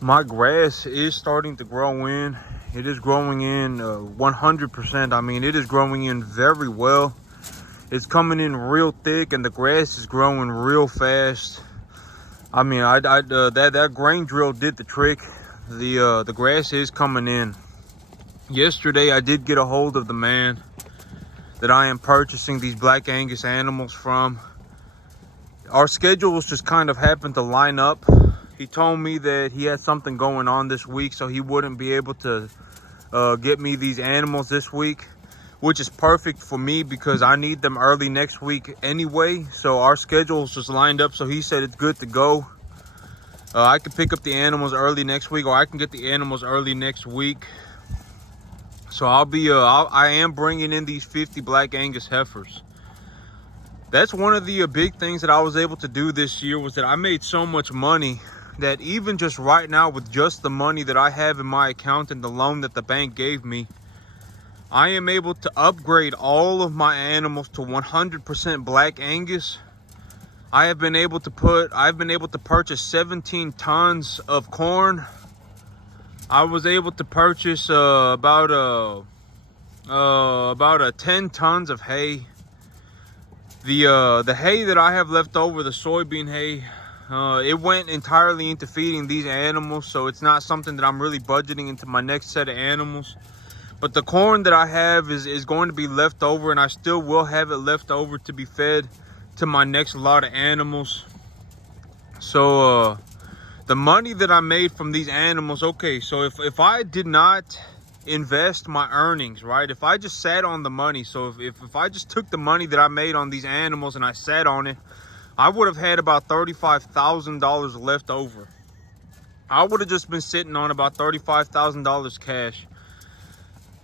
My grass is starting to grow in. It is growing in 100%. I mean, it is growing in very well. It's coming in real thick, and the grass is growing real fast. I mean, that grain drill did the trick. The grass is coming in. Yesterday, I did get a hold of the man that I am purchasing these Black Angus animals from. Our schedules just kind of happened to line up. He told me that he had something going on this week, so he wouldn't be able to get me these animals this week, which is perfect for me because I need them early next week anyway. So our schedules just lined up, so he said it's good to go. I can pick up the animals early next week, or I can get the animals early next week. So I am bringing in these 50 Black Angus heifers. That's one of the big things that I was able to do this year, was that I made so much money that even just right now, with just the money that I have in my account and the loan that the bank gave me, I am able to upgrade all of my animals to 100% Black Angus. I've been able to purchase 17 tons of corn. I was able to purchase about 10 tons of hay. The hay that I have left over, the soybean hay, it went entirely into feeding these animals, so it's not something that I'm really budgeting into my next set of animals. But the corn that I have is going to be left over, and I still will have it left over to be fed to my next lot of animals. So the money that I made from these animals, okay, so if I did not invest my earnings, right, if I just sat on the money, so if I just took the money that I made on these animals and I sat on it, I would have had about $35,000 left over. I would have just been sitting on about $35,000 cash.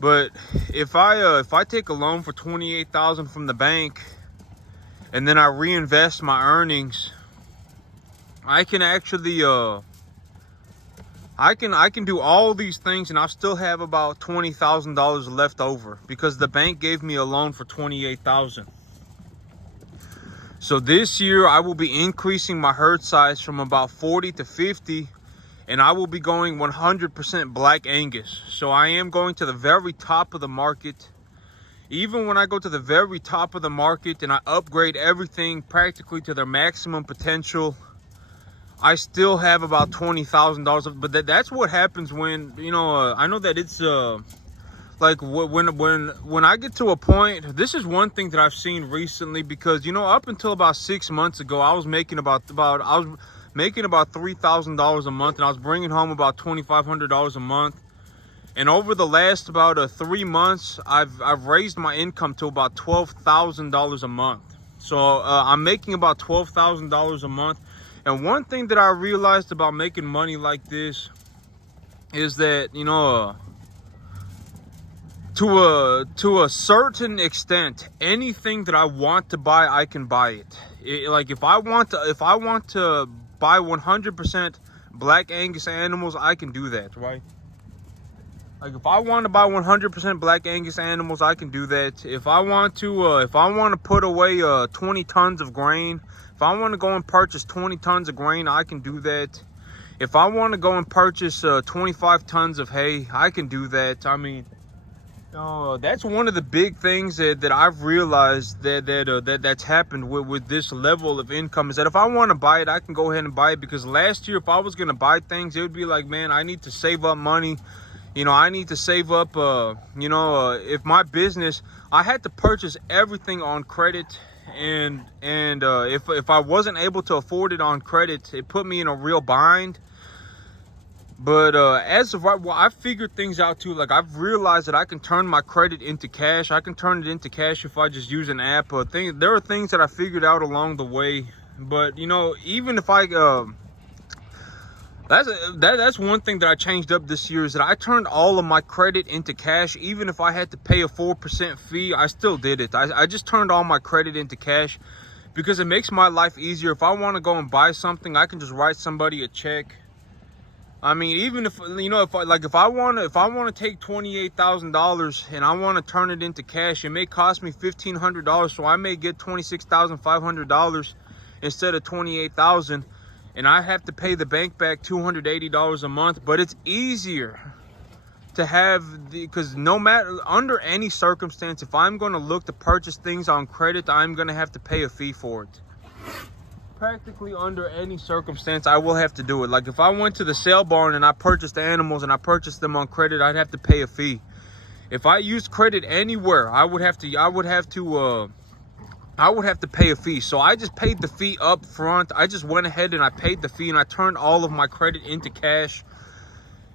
But if I take a loan for $28,000 from the bank and then I reinvest my earnings, I can actually I can do all these things, and I still have about $20,000 left over because the bank gave me a loan for $28,000. So this year I will be increasing my herd size from about 40 to 50, and I will be going 100% Black Angus. So I am going to the very top of the market. Even when I go to the very top of the market and I upgrade everything practically to their maximum potential, I still have about $20,000. But that's what happens when, you know, I know that it's like when I get to a point. This is one thing that I've seen recently, because, you know, up until about 6 months ago, I was making about $3,000 a month, and I was bringing home about $2,500 a month. And over the last about 3 months, I've raised my income to about $12,000 a month. So I'm making about $12,000 a month. And one thing that I realized about making money like this is that, you know, to a certain extent, anything that I want to buy, I can buy it. Like if I want to buy 100% Black Angus animals, I can do that, right? Like if I want to buy 100% Black Angus animals, I can do that. If I want to put away 20 tons of grain, if I want to go and purchase 20 tons of grain, I can do that. If I want to go and purchase 25 tons of hay, I can do that. I mean, that's one of the big things that I've realized that's happened with this level of income, is that if I want to buy it, I can go ahead and buy it. Because last year, if I was going to buy things, it would be like, man, I need to save up money. You know, I need to save up, if my business, I had to purchase everything on credit. And if I wasn't able to afford it on credit, it put me in a real bind. But as of right, well, I've figured things out too. Like I've realized that I can turn my credit into cash. I can turn it into cash if I just use an app. There are things that I figured out along the way. But you know, even if I that's one thing that I changed up this year, is that I turned all of my credit into cash. Even if I had to pay a 4% fee, I still did it. I just turned all my credit into cash because it makes my life easier. If I want to go and buy something, I can just write somebody a check. I mean, even if, you know, if I want to take $28,000 and I want to turn it into cash, it may cost me $1,500, so I may get $26,500 instead of $28,000. and I have to pay the bank back $280 a month. But it's easier to have, because no matter, under any circumstance, if I'm going to look to purchase things on credit, I'm going to have to pay a fee for it. Practically under any circumstance, I will have to do it. Like if I went to the sale barn and I purchased animals and I purchased them on credit, I'd have to pay a fee. If I used credit anywhere, I would have to pay a fee. So I just paid the fee up front. I just went ahead and I paid the fee, and I turned all of my credit into cash.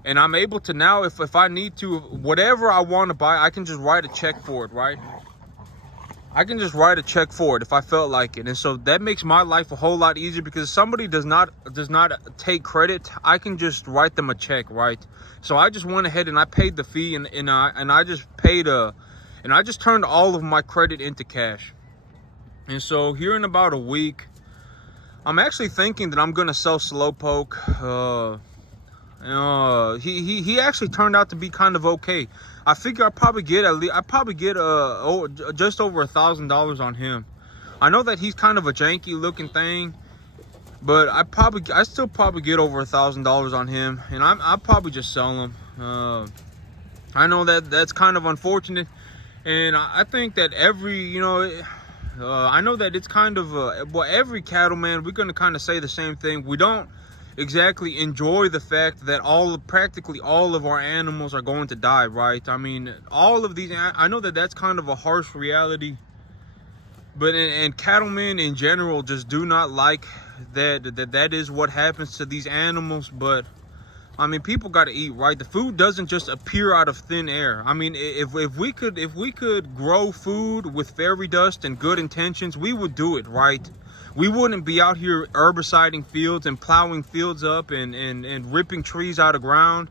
And I'm able to now, if I need to, whatever I want to buy, I can just write a check for it, right? I can just write a check for it if I felt like it. And so that makes my life a whole lot easier, because if somebody does not take credit, I can just write them a check, right? So I just went ahead and I paid the fee, and I just turned all of my credit into cash. And so here in about a week, I'm actually thinking that I'm gonna sell Slowpoke. He actually turned out to be kind of okay. I figure I probably get just over $1,000 on him. I know that he's kind of a janky looking thing, but I still probably get over $1,000 on him, and I'll probably just sell him. I know that that's kind of unfortunate, and I think that I know that it's kind of every cattleman, we're gonna kind of say the same thing. We don't exactly enjoy the fact that practically all of our animals are going to die, right? I mean, all of these, I know that that's kind of a harsh reality, but and cattlemen in general just do not like that is what happens to these animals. But I mean, people got to eat, right? The food doesn't just appear out of thin air. I mean, if we could grow food with fairy dust and good intentions, we would do it, right? We wouldn't be out here herbiciding fields and plowing fields up and ripping trees out of ground.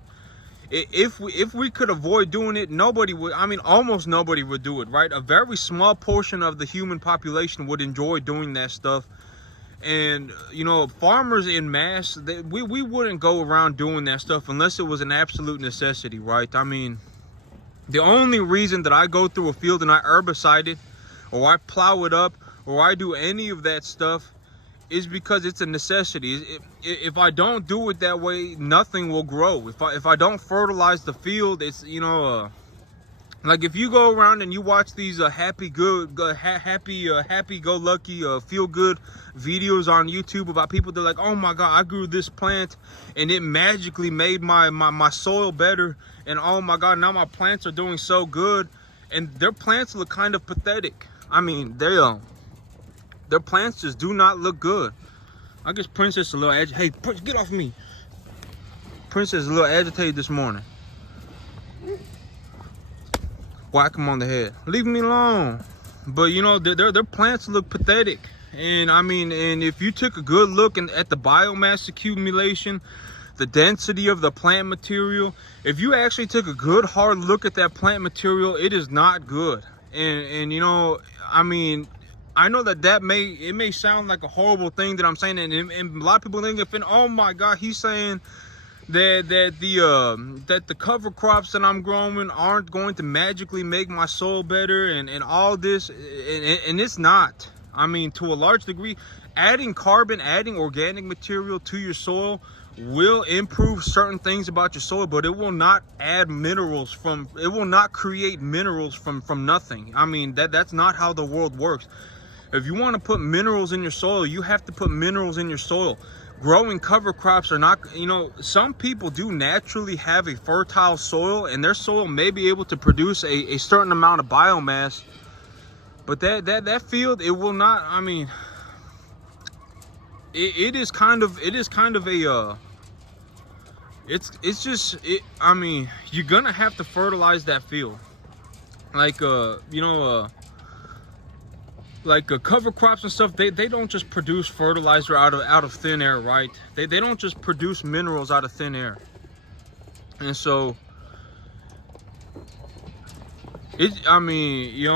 If we could avoid doing it, nobody would. I mean, almost nobody would do it, right? A very small portion of the human population would enjoy doing that stuff. And farmers in mass, we wouldn't go around doing that stuff unless it was an absolute necessity, right? I mean, the only reason that I go through a field and I herbicide it, or I plow it up, or I do any of that stuff, is because it's a necessity. If I don't do it that way, nothing will grow. If I don't fertilize the field, it's like if you go around and you watch these happy-go-lucky feel-good videos on YouTube about people, they're like, oh my God, I grew this plant and it magically made my soil better, and oh my God, now my plants are doing so good, and their plants look kind of pathetic. I mean, their plants just do not look good. I guess Princess is a little agitated. Hey, get off me. Princess is a little agitated this morning. Whack him on the head. Leave me alone. But their plants look pathetic. And I mean, and if you took a good look at the biomass accumulation, the density of the plant material, if you actually took a good hard look at that plant material, it is not good. And I mean, I know that may sound like a horrible thing that I'm saying, and a lot of people think, oh my God, he's saying that the cover crops that I'm growing aren't going to magically make my soil better, and all this, and it's not. I mean, to a large degree, adding organic material to your soil will improve certain things about your soil, but it will not add minerals it will not create minerals from nothing. I mean, that's not how the world works. If you want to put minerals in your soil, you have to put minerals in your soil. Growing cover crops are not, some people do naturally have a fertile soil, and their soil may be able to produce a certain amount of biomass, but that field, it will not. I mean, it is kind of a I mean, you're gonna have to fertilize that field, like cover crops and stuff. They don't just produce fertilizer out of thin air, right? They don't just produce minerals out of thin air. And so I mean,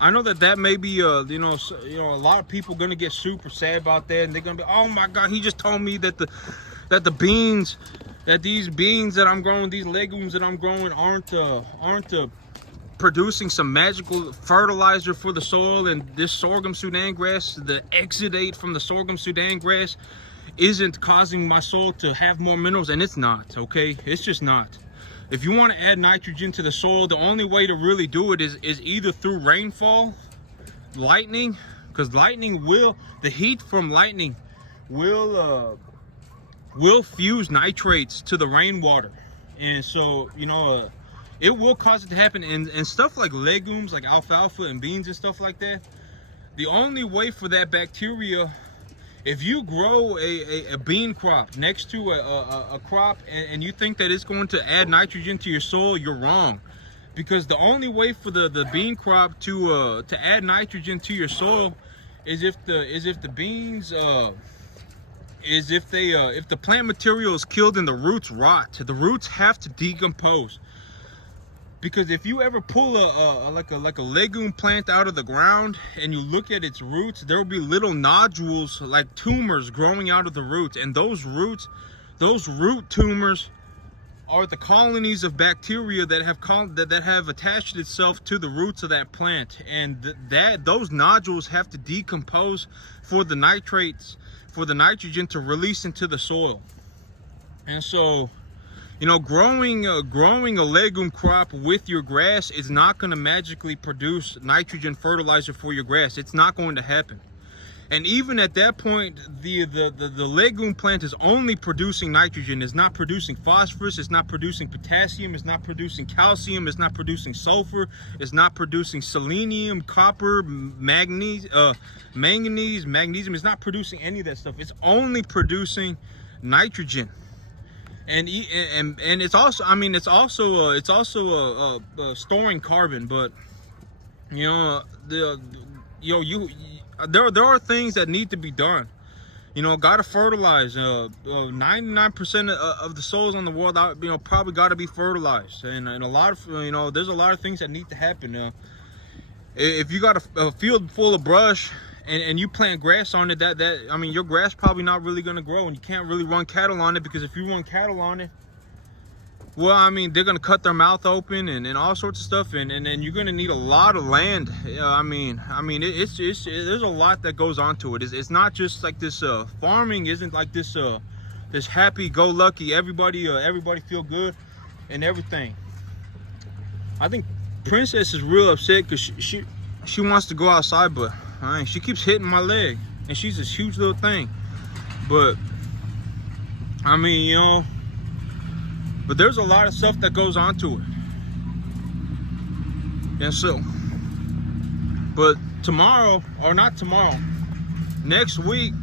I know that may be a lot of people gonna get super sad about that, and they're gonna be, oh my God, he just told me that these beans that I'm growing, these legumes that I'm growing aren't producing some magical fertilizer for the soil, and this sorghum Sudan grass, the exudate from the sorghum Sudan grass, isn't causing my soil to have more minerals. And it's not, okay? It's just not. If you want to add nitrogen to the soil, the only way to really do it is either through rainfall, lightning, because lightning will, the heat from lightning will fuse nitrates to the rainwater, and so it will cause it to happen. And stuff like legumes, like alfalfa and beans and stuff like that, the only way for that bacteria, if you grow a bean crop next to a crop and you think that it's going to add nitrogen to your soil, you're wrong. Because the only way for the bean crop to add nitrogen to your soil is if the beans if the plant material is killed and the roots rot. The roots have to decompose. Because if you ever pull like a legume plant out of the ground and you look at its roots, there will be little nodules like tumors growing out of the roots, and those root tumors are the colonies of bacteria that have attached itself to the roots of that plant, and those nodules have to decompose for the nitrogen to release into the soil. And so, growing a legume crop with your grass is not going to magically produce nitrogen fertilizer for your grass. It's not going to happen. And even at that point, the legume plant is only producing nitrogen. It's not producing phosphorus. It's not producing potassium. It's not producing calcium. It's not producing sulfur. It's not producing selenium, copper, manganese, magnesium. It's not producing any of that stuff. It's only producing nitrogen. And it's also, storing carbon. But there are things that need to be done. Gotta fertilize. 99% of the soils in the world, probably gotta be fertilized. And a lot of, there's a lot of things that need to happen. If you got a field full of brush and you plant grass on it, your grass probably not really gonna grow, and you can't really run cattle on it, because if you run cattle on it, well, they're gonna cut their mouth open and all sorts of stuff, and then you're gonna need a lot of land. There's a lot that goes on to it. It's not just like this. Farming isn't like this. This happy-go-lucky, everybody feel good and everything. I think Princess is real upset because she wants to go outside, but she keeps hitting my leg, and she's this huge little thing. But but there's a lot of stuff that goes on to it. And so, but tomorrow, or not tomorrow, next week,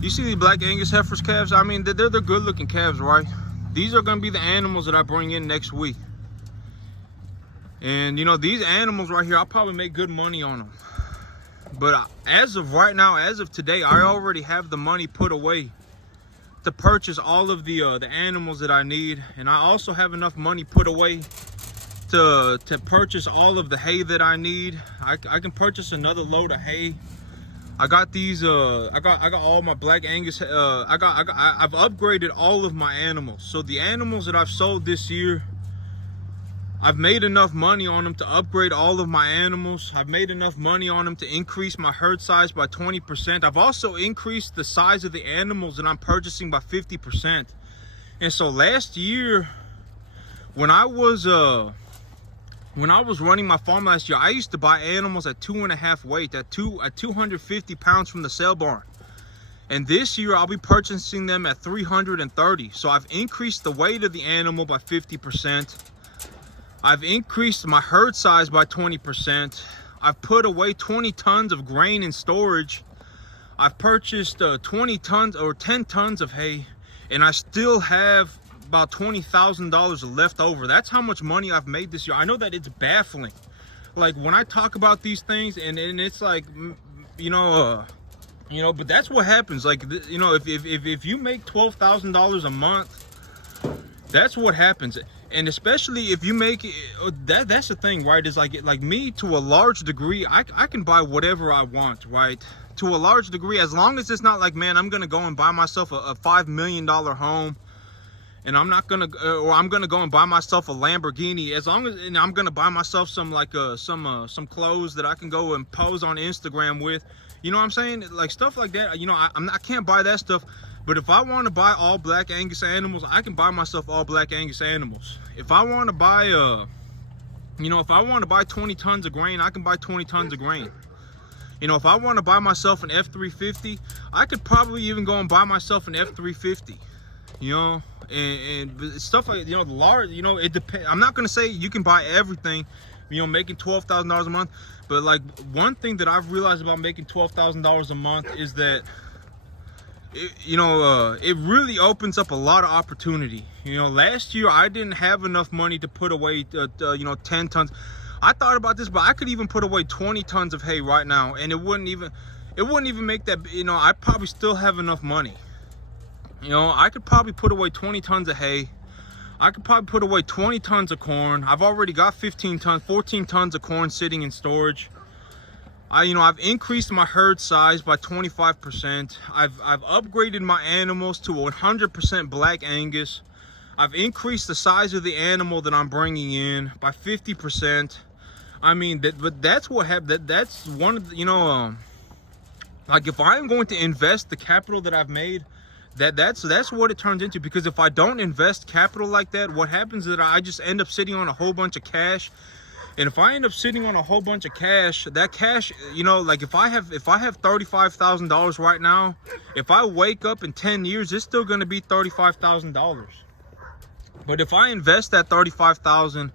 you see these black Angus heifers calves? They're the good looking calves, right? These are gonna be the animals that I bring in next week. And these animals right here, I'll probably make good money on them. But as of right now, as of today, I already have the money put away to purchase all of the animals that I need, and I also have enough money put away to purchase all of the hay that I need. I can purchase another load of hay. I got these. I got all my black Angus. I've upgraded all of my animals. So the animals that I've sold this year, I've made enough money on them to upgrade all of my animals. I've made enough money on them to increase my herd size by 20%. I've also increased the size of the animals that I'm purchasing by 50%. And so last year, when I was running my farm last year, I used to buy animals at 2.5 weight, at 250 pounds from the sale barn. And this year I'll be purchasing them at 330. So I've increased the weight of the animal by 50%. I've increased my herd size by 20%. I've put away 20 tons of grain in storage. I've purchased 20 tons or 10 tons of hay, and I still have about $20,000 left over. That's how much money I've made this year. I know that it's baffling. Like when I talk about these things, and it's like, but that's what happens. Like, if you make $12,000 a month, that's what happens. And especially if you make it, that's the thing, right? Is like me, to a large degree, I can buy whatever I want, right? To a large degree, as long as it's not like, man, I'm gonna go and buy myself a $5 million home and I'm not gonna, or I'm gonna go and buy myself a Lamborghini, as long as, and I'm gonna buy myself some like some clothes that I can go and pose on Instagram with, you know what I'm saying, like stuff like that. You know, I can't buy that stuff, but if I want to buy all black Angus animals, I can buy myself all black Angus animals. If I want to buy you know, if I want to buy 20 tons of grain, I can buy 20 tons of grain. You know, if I want to buy myself an F350, I could probably even go and buy myself an F350. You know, and stuff like, you know, the large, you know, it depends. I'm not gonna say you can buy everything, you know, making $12,000 a month, but like one thing that I've realized about making $12,000 a month is that it really opens up a lot of opportunity. You know, last year I didn't have enough money to put away you know, 10 tons. I thought about this, but I could even put away 20 tons of hay right now, and it wouldn't even make that, you know, I'd probably still have enough money. You know, I could probably put away 20 tons of hay. I could probably put away 20 tons of corn. I've already got 14 tons of corn sitting in storage. You know, I've increased my herd size by 25%. I've upgraded my animals to 100% black Angus. I've increased the size of the animal that I'm bringing in by 50%. I mean, but that's what happened. That's one of the, you know, like if I'm going to invest the capital that I've made, that's what it turns into. Because if I don't invest capital like that, what happens is that I just end up sitting on a whole bunch of cash. And if I end up sitting on a whole bunch of cash, that cash, you know, like if I have $35,000 right now, if I wake up in 10 years, it's still going to be $35,000. But if I invest that $35,000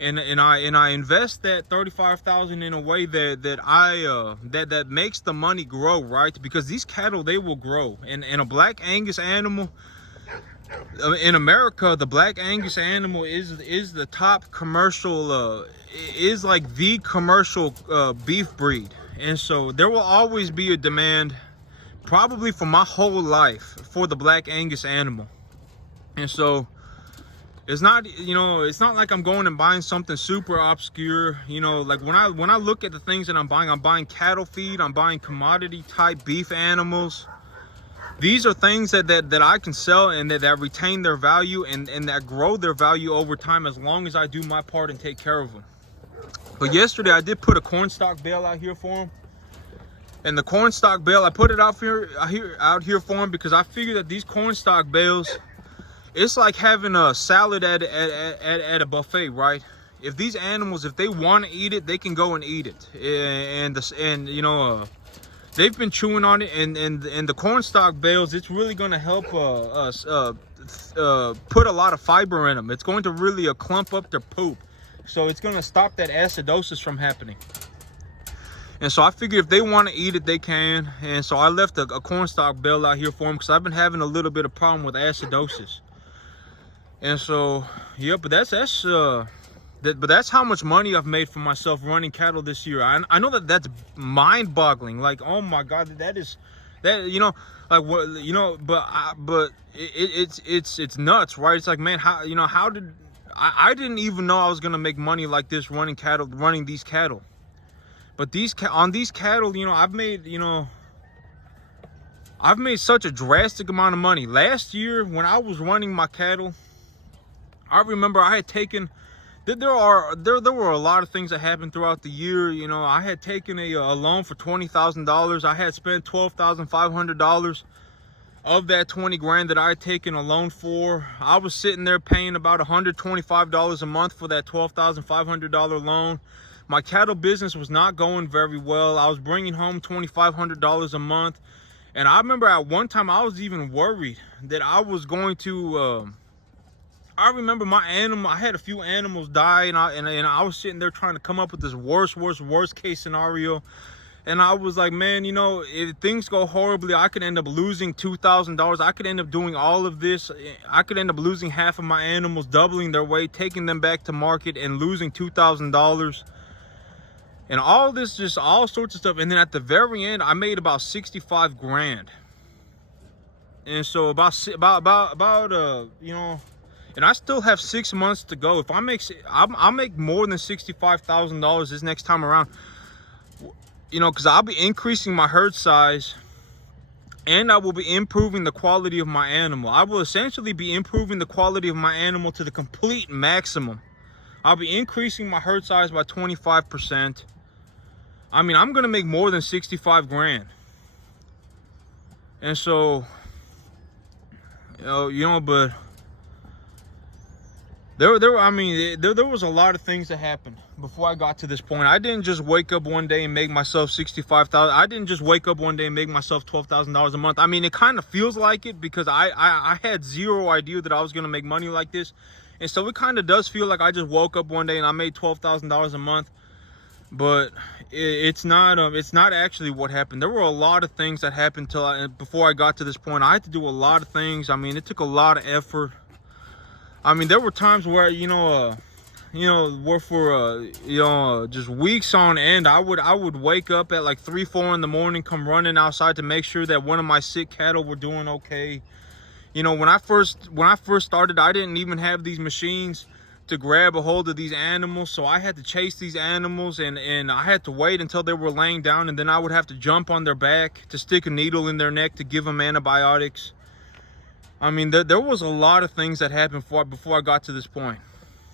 and I invest that $35,000 in a way that makes the money grow, right? Because these cattle, they will grow. And a black Angus animal in America, the black Angus animal is the top commercial, is like the commercial beef breed. And so there will always be a demand, probably for my whole life, for the black Angus animal. And so it's not, you know, it's not like I'm going and buying something super obscure. You know, like when I look at the things that I'm buying cattle feed, I'm buying commodity type beef animals. These are things that I can sell and that retain their value and that grow their value over time, as long as I do my part and take care of them. But yesterday I did put a corn stalk bale out here for them. And the corn stalk bale, I put it out here for them because I figured that these corn stalk bales, it's like having a salad at a buffet, right? If these animals, if they want to eat it, they can go and eat it. And you know, they've been chewing on it, and the corn stalk bales, it's really going to help us put a lot of fiber in them. It's going to really clump up their poop, so it's going to stop that acidosis from happening. And so I figured if they want to eat it, they can. And so I left a corn stalk bale out here for them because I've been having a little bit of problem with acidosis. And so, yeah, but that's how much money I've made for myself running cattle this year. I know that's mind-boggling. Like, oh my God, you know, like what, you know, but it's nuts, right? It's like, man, I didn't even know I was gonna make money like this running these cattle. But on these cattle, you know, I've made such a drastic amount of money. Last year when I was running my cattle, I remember I had taken, there were a lot of things that happened throughout the year. You know, I had taken a loan for $20,000. I had spent $12,500 of that 20 grand that I had taken a loan for. I was sitting there paying about $125 a month for that $12,500 loan. My cattle business was not going very well. I was bringing home $2,500 a month. And I remember at one time I was even worried that I was going to, I remember I had a few animals die, and I was sitting there trying to come up with this worst case scenario. And I was like, man, you know, if things go horribly, I could end up losing $2,000. I could end up doing all of this. I could end up losing half of my animals, doubling their weight, taking them back to market and losing $2,000. And all this, just all sorts of stuff. And then at the very end, I made about 65 grand. And so you know, and I still have 6 months to go. If I'll make more than $65,000 this next time around, you know, because I'll be increasing my herd size. And I will be improving the quality of my animal. I will essentially be improving the quality of my animal to the complete maximum. I'll be increasing my herd size by 25%. I mean, I'm gonna make more than 65 grand. And so, but there was a lot of things that happened before I got to this point. I didn't just wake up one day and make myself $65,000. I didn't just wake up one day and make myself $12,000 a month. I mean, it kind of feels like it because I had zero idea that I was gonna make money like this, and so it kind of does feel like I just woke up one day and I made $12,000 a month. But it's not actually what happened. There were a lot of things that happened before I got to this point. I had to do a lot of things. I mean, it took a lot of effort. I mean, there were times where just weeks on end, I would wake up at like 3-4 in the morning, come running outside to make sure that one of my sick cattle were doing okay. You know, when I first started, I didn't even have these machines to grab a hold of these animals, so I had to chase these animals, and I had to wait until they were laying down, and then I would have to jump on their back to stick a needle in their neck to give them antibiotics. I mean, there was a lot of things that happened before I got to this point,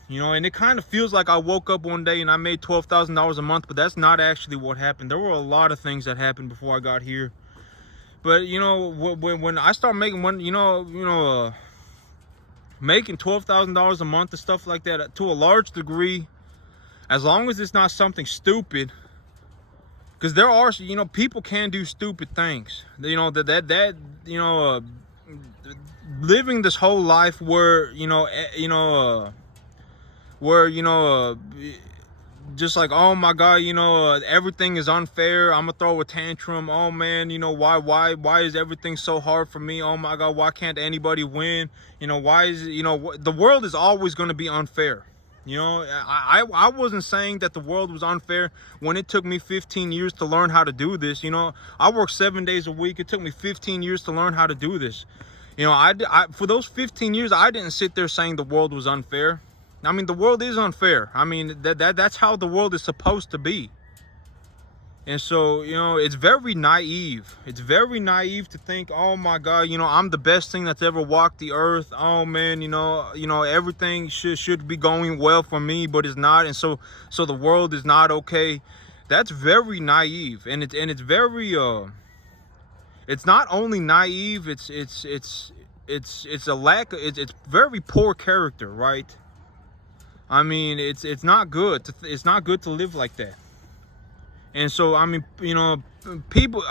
you know, and it kind of feels like I woke up one day and I made $12,000 a month, but that's not actually what happened. There were a lot of things that happened before I got here. But you know, when I start making making $12,000 a month and stuff like that, to a large degree, as long as it's not something stupid, because there are, people can do stupid things, living this whole life where just like, oh my God, everything is unfair, I'm gonna throw a tantrum, oh man, why is everything so hard for me, oh my God, why can't anybody win, why is the world is always going to be unfair. I wasn't saying that the world was unfair when it took me 15 years to learn how to do this. I work 7 days a week. It took me 15 years to learn how to do this. For those 15 years, I didn't sit there saying the world was unfair. I mean, the world is unfair. I mean, that's how the world is supposed to be. And so, it's very naive. It's very naive to think, oh my God, I'm the best thing that's ever walked the earth. Oh man, everything should be going well for me, but it's not. And so the world is not okay. That's very naive. And it's very, it's not only naive, it's a lack of, it's very poor character, right? I mean, it's not good. It's not good to live like that. And so, I mean, people,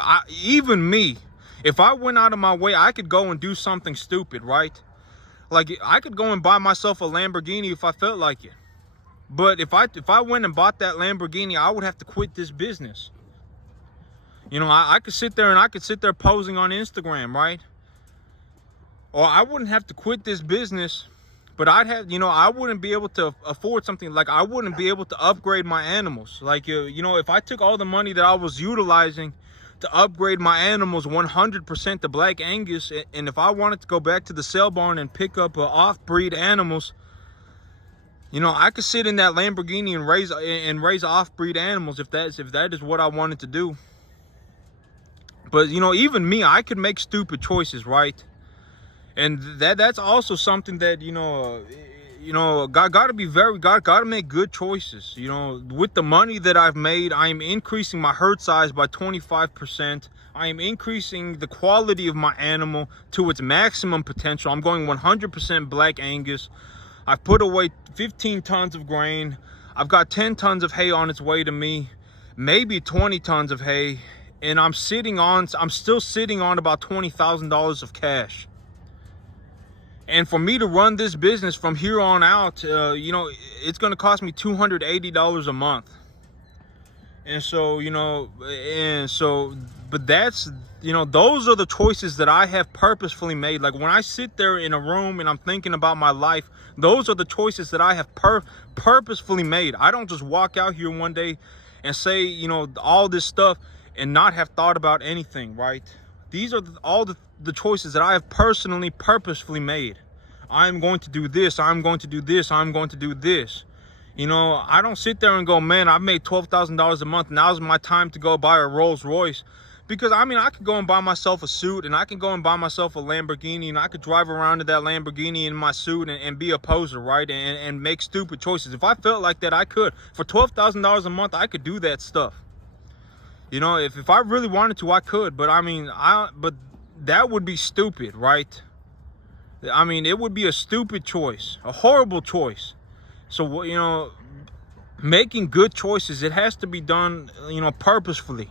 even me, if I went out of my way, I could go and do something stupid, right? Like, I could go and buy myself a Lamborghini if I felt like it. But if I went and bought that Lamborghini, I would have to quit this business. I could sit there posing on Instagram, right? Or I wouldn't have to quit this business, but I'd have, I wouldn't be able to afford something. Like, I wouldn't be able to upgrade my animals. Like, if I took all the money that I was utilizing to upgrade my animals 100% to Black Angus, and if I wanted to go back to the sale barn and pick up off-breed animals, I could sit in that Lamborghini and raise off-breed animals if that is what I wanted to do. But, even me, I could make stupid choices, right? And that's also something that, God gotta make good choices. With the money that I've made, I am increasing my herd size by 25%. I am increasing the quality of my animal to its maximum potential. I'm going 100% Black Angus. I've put away 15 tons of grain. I've got 10 tons of hay on its way to me, maybe 20 tons of hay. And I'm still sitting on about $20,000 of cash. And for me to run this business from here on out, it's going to cost me $280 a month. And so, but that's, those are the choices that I have purposefully made. Like, when I sit there in a room and I'm thinking about my life, those are the choices that I have purposefully made. I don't just walk out here one day and say, all this stuff and not have thought about anything, right? These are all the choices that I have purposefully made. I'm going to do this. I'm going to do this. I'm going to do this. I don't sit there and go, man, I've made $12,000 a month. Now's my time to go buy a Rolls Royce. Because, I mean, I could go and buy myself a suit, and I can go and buy myself a Lamborghini, and I could drive around in that Lamborghini in my suit and be a poser, right? And make stupid choices. If I felt like that, I could. For $12,000 a month, I could do that stuff. You know, if I really wanted to, I could. But, I mean, but that would be stupid, right? I mean, it would be a stupid choice, a horrible choice. So, you know, making good choices, it has to be done, you know, purposefully.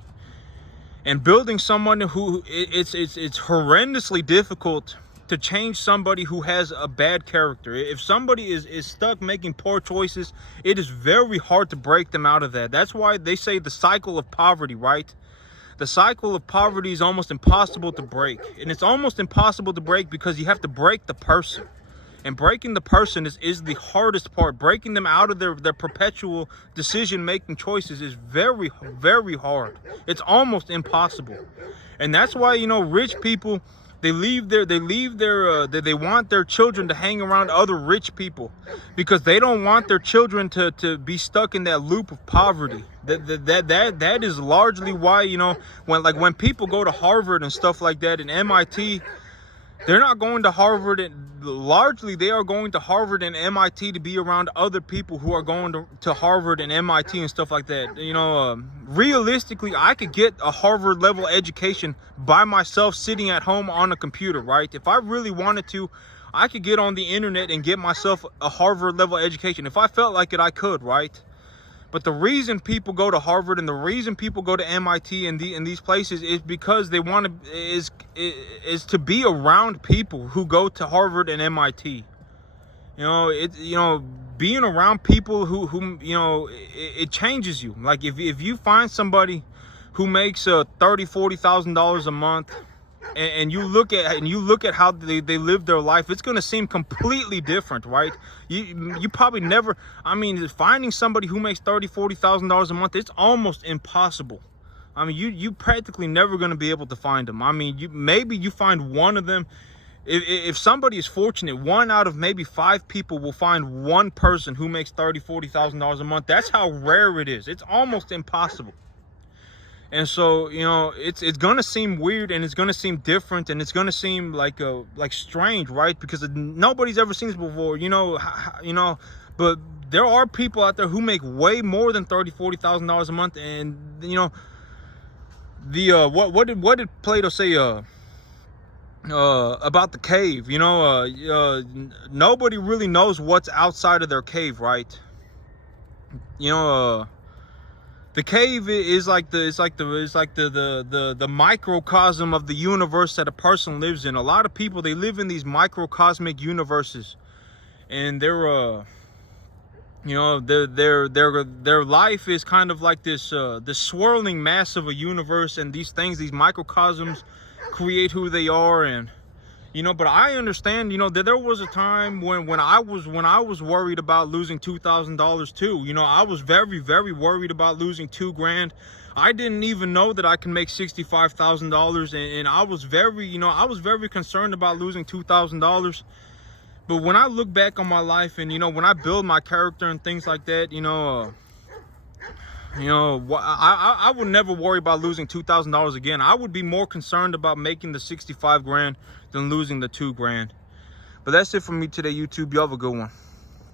And building someone who, it's horrendously difficult to change somebody who has a bad character. If somebody is stuck making poor choices, it is very hard to break them out of that. That's why they say the cycle of poverty, right? The cycle of poverty is almost impossible to break. And it's almost impossible to break because you have to break the person. And breaking the person is the hardest part. Breaking them out of their perpetual decision-making choices is very, very hard. It's almost impossible. And that's why, you know, rich people, they want their children to hang around other rich people because they don't want their children to be stuck in that loop of poverty. That is largely why, you know, when people go to Harvard and stuff like that and MIT, they're not going to Harvard, and largely they are going to Harvard and MIT to be around other people who are going to Harvard and MIT and stuff like that. You know, realistically, I could get a Harvard level education by myself sitting at home on a computer, right? If I really wanted to, I could get on the internet and get myself a Harvard level education. If I felt like it, I could, right? But the reason people go to Harvard and the reason people go to MIT and these places is because they want to is to be around people who go to Harvard and MIT. You know, being around people who you know, it changes you. Like if you find somebody who makes $30,000-$40,000 a month, and you look at how they live their life, it's going to seem completely different, right? You probably never, I mean, finding somebody who makes $30,000-$40,000 a month, it's almost impossible. I mean, you practically never going to be able to find them. I mean, maybe you find one of them. If somebody is fortunate, 1 out of maybe 5 people will find one person who makes $30,000-$40,000 a month. That's how rare it is. It's almost impossible. And so, you know, it's gonna seem weird, and it's gonna seem different, and it's gonna seem like strange, right? Because nobody's ever seen this before, you know. But there are people out there who make way more than $30,000-$40,000 a month, and you know, what did Plato say about the cave? You know, nobody really knows what's outside of their cave, right? You know, the cave is like the microcosm of the universe that a person lives in. A lot of people, they live in these microcosmic universes, and they're you know, their life is kind of like this swirling mass of a universe, and these microcosms create who they are. And you know, but I understand, you know, that there was a time when I was worried about losing $2,000 too. You know, I was very, very worried about losing $2,000. I didn't even know that I can make $65,000, and I was very, you know, I was very concerned about losing $2,000. But when I look back on my life, and you know, when I build my character and things like that, you know, I would never worry about losing $2,000 again. I would be more concerned about making the $65,000 than losing the $2,000. But that's it for me today, YouTube. You have a good one.